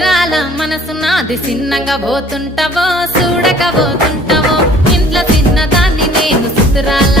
సుతురాల మనసు నాది చిన్నగా పోతుంటావో చూడక పోతుంటావో ఇంట్లో చిన్నదాన్ని నేను సుతురాల